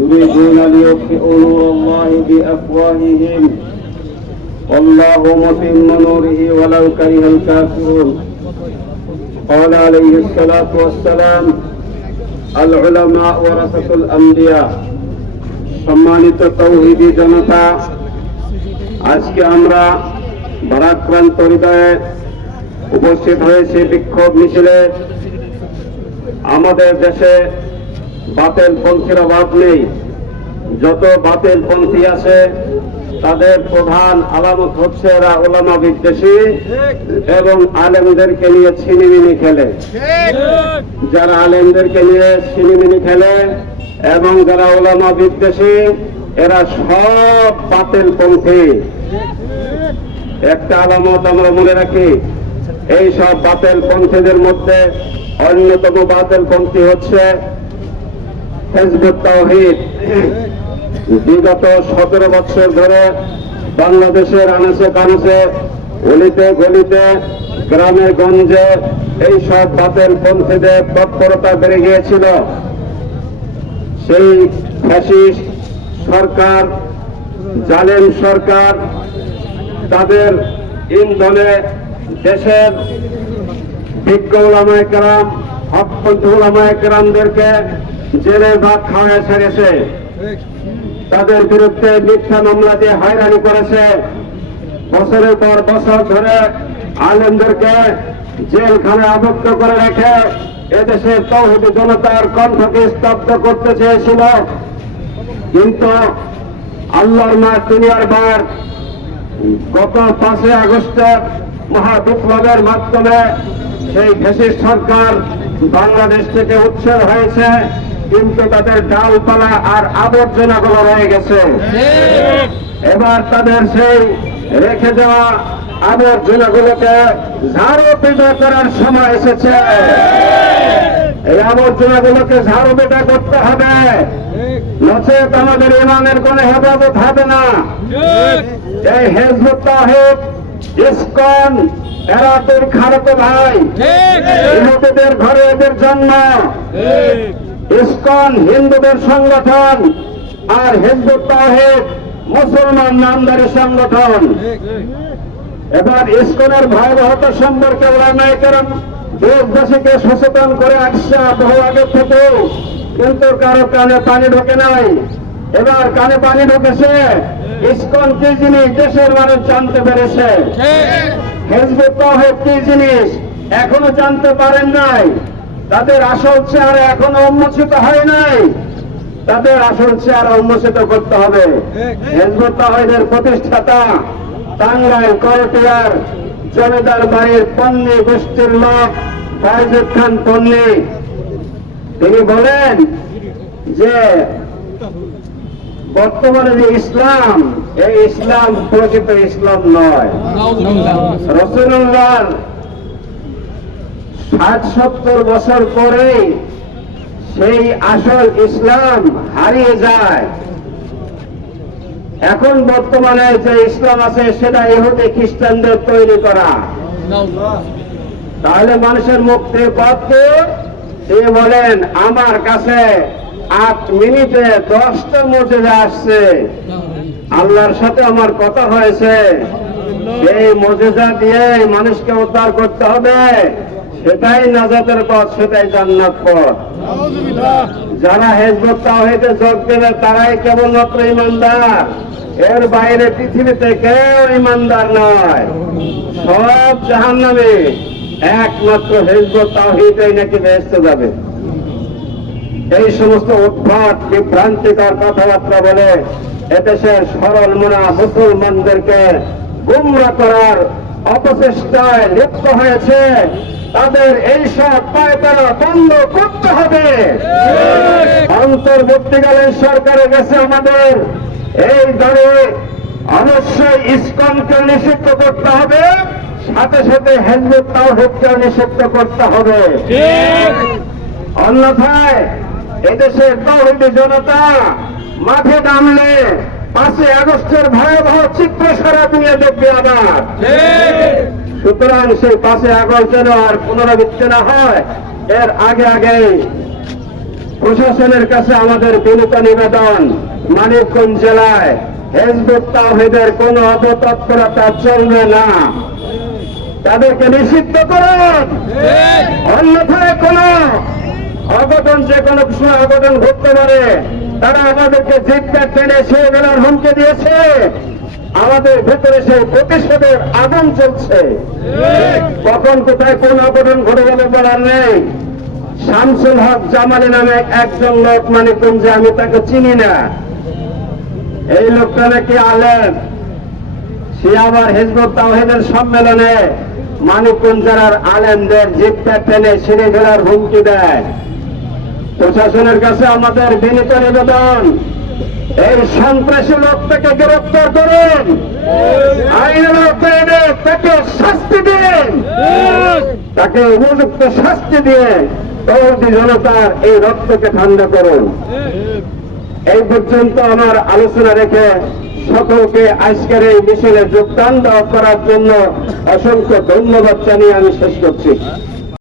يريدون ليطفئوا نور الله بأفواههم والله متم نوره ولو كره الكافرون قال عليه الصلاة والسلام العلماء ورثة الأنبياء সম্মানিত তৌহিদি জনতা, আজকে আমরা ভারাক্রান্ত হৃদয়ে উপস্থিত হয়েছে বিক্ষোভ মিছিলে। আমাদের দেশে বাতিল পন্থীর অভাব নেই। যত বাতিল পন্থী আছে তাদের প্রধান আলামত হচ্ছে এরা উলামা বিদ্বেষী এবং আলেমদেরকে নিয়ে ছিনিমিনি খেলে। যারা আলেমদেরকে নিয়ে ছিনিমিনি খেলে এবং যারা উলামা বিদ্বেষী এরা সব বাতিল পন্থী। একটা আলামত আমরা মনে রাখি, এই সব বাতিল পন্থীদের মধ্যে অন্যতম বাতিল পন্থী হচ্ছে হিজবুত তাওহীদ। বিগত 17 বছর ধরে বাংলাদেশের আনাচে কানাচে, অলিতে গলিতে, গ্রামে গঞ্জে এই সব বাতিল পন্থীদের তৎপরতা বেড়ে গিয়েছিল। সেই ফ্যাসিস্ট সরকার, জালেম সরকার তাদের ইন্ধনে দেশের বিজ্ঞ উলামায়ে কেরাম, হকপন্থী উলামায়ে কেরামদেরকে জেলে ভাত খাওয়ায় ছেড়েছে। তাদের বিরুদ্ধে মিথ্যা মামলা দিয়ে হয়রানি করেছে। বছরের পর বছর ধরে আলেমদেরকে জেলখানায় আবদ্ধ করে রেখে এদেশের তৌহিদি জনতার কণ্ঠকে স্তব্ধ করতে চেয়েছিল। কিন্তু আল্লাহর মার দুনিয়ার বার গত 5 আগস্টে মহাবিপ্লবের মাধ্যমে সেই ফ্যাসিস্ট সরকার বাংলাদেশ থেকে উচ্ছেদ হয়েছে, কিন্তু তাদের ডালপালা আর আবর্জনাগুলো রয়ে গেছে। এবার তাদের সেই রেখে দেওয়া আবর্জনাগুলোকে ঝাড়ু পেটা করার সময় এসেছে। এই আবর্জনাগুলোকে ঝাড়ু পেটা করতে হবে, নচেত আমাদের ইমানের কোনো হেফাজত হবে না। এই হিজবুত তাওহীদ, ইসকন এরা তোর খালাতো ভাই, ইহুদিদের ঘরে এদের জন্ম। ইসকন হিন্দুদের সংগঠন আর হিজবুত তাওহীদ মুসলমান নামধারী সংগঠন। এবার ইসকনের ভয়াবহতা সম্পর্কে উলামায়ে কেরাম দেশবাসীকে সচেতন করে আসছে বহু আগে থেকে, কিন্তু কারো কানে পানি ঢোকে নাই। এবার কানে পানি ঢুকেছে। ইসকন কি জিনিস দেশের মানুষ জানতে পেরেছে। হিজবুত তাওহীদ কি জিনিস এখনো জানতে পারেন নাই। তাদের আসল চেহারা এখনো উন্মোচিত হয় নাই। তাদের আসল চেহারা উন্মোচিত করতে হবে। হিজবুত তাওহীদের প্রতিষ্ঠাতা টাঙ্গাইল করটিয়ার জমিদার বাড়ির পন্নী গোষ্ঠীর লোক ফয়জুদ খান পন্নী, তিনি বলেন যে বর্তমানে যে ইসলাম, এই ইসলাম প্রকৃত ইসলাম নয়। রাসূলুল্লাহর 60-70 বছর পরে সেই আসল ইসলাম হারিয়ে যায়। এখন বর্তমানে যে ইসলাম আছে সেটা ইহুদি খ্রিস্টানদের তৈরি করা। তাহলে মানুষের মুক্তির পথ কি? তিনি বলেন আমার কাছে 8 মিনিটে 10টা মুজিজা আসছে, আল্লাহর সাথে আমার কথা হয়েছে। এই মুজিজা দিয়ে মানুষকে উদ্ধার করতে হবে, সেটাই নাজাতের পথ, সেটাই জান্নাত পথ। যারা হিজবুত তাওহীদে যোগ দেবে তারাই কেবলমাত্র ইমানদার, এর বাইরে পৃথিবীতে কেউ ইমানদার নয়, সব জাহান্নামী। একমাত্র হিজবুত তাওহীদই নাকি বেহেশতে যাবে। এই সমস্ত উদ্ভট বিভ্রান্তিকর কথাবার্তা বলে এদেশের সরল মনা মুসলমানদেরকে গুমরাহ করার অপচেষ্টায় লিপ্ত হয়েছে। তাদের এইসব পায়তারা বন্ধ করতে হবে। অন্তর্বর্তীকালীন সরকারের কাছে আমাদের এই দলে অবশ্যই ইসকনকে নিষিদ্ধ করতে হবে, সাথে সাথে হিজবুত তাওহীদকে নিষিদ্ধ করতে হবে। অন্যথায় এদেশের তাওহীদি জনতা মাঠে নামলে 5 আগস্টের ভয়াবহ চিত্র সারা দুনিয়া দেখবে আবার। সুতরাং সেই 5 আগস্ট যেন আর পুনরাবৃত্তি না হয়, এর আগে প্রশাসনের কাছে আমাদের বিনীত নিবেদন, মানিকগঞ্জ জেলায় হিজবুত তাওহীদের কোন অপতৎপরতা চলবে না, তাদেরকে নিষিদ্ধ করুন। অন্যথায় কোন অঘটন, যে কোনো সময় অঘটন ঘটতে পারে। তারা আমাদেরকে জিজ্ঞাসা টেনে সে বেলার হুমকি দিয়েছে, আমাদের ভেতরে সেই প্রতিশোধের আগুন চলছে। কখন কোথায় কোন অঘটন ঘটে যাবে বলার নেই। শামসুল হক জামালি নামে একজন লোক মানিকগঞ্জে, আমি তাকে চিনি না। এই লোকটা নাকি আলেম, সে আবার হিজবুত তাওহীদের সম্মেলনে মানিকগঞ্জ জেলার আলেমদের জিপ্পা টেনে ছিঁড়ে ফেলার হুমকি দেয়। প্রশাসনের কাছে আমাদের বিনীত নিবেদন, এই সন্ত্রাসী লোকটাকে গ্রেফতার করুন, আইনের আওতায় তাকে শাস্তি দিন, তাকে উপযুক্ত শাস্তি দিয়ে তৌহিদি জনতার এই রক্তকে ঠান্ডা করুন। এই পর্যন্ত আমার আলোচনা রেখে সকলকে আজকের এই মিছিলে যোগদান করার জন্য অসংখ্য ধন্যবাদ জানিয়ে আমি শেষ করছি।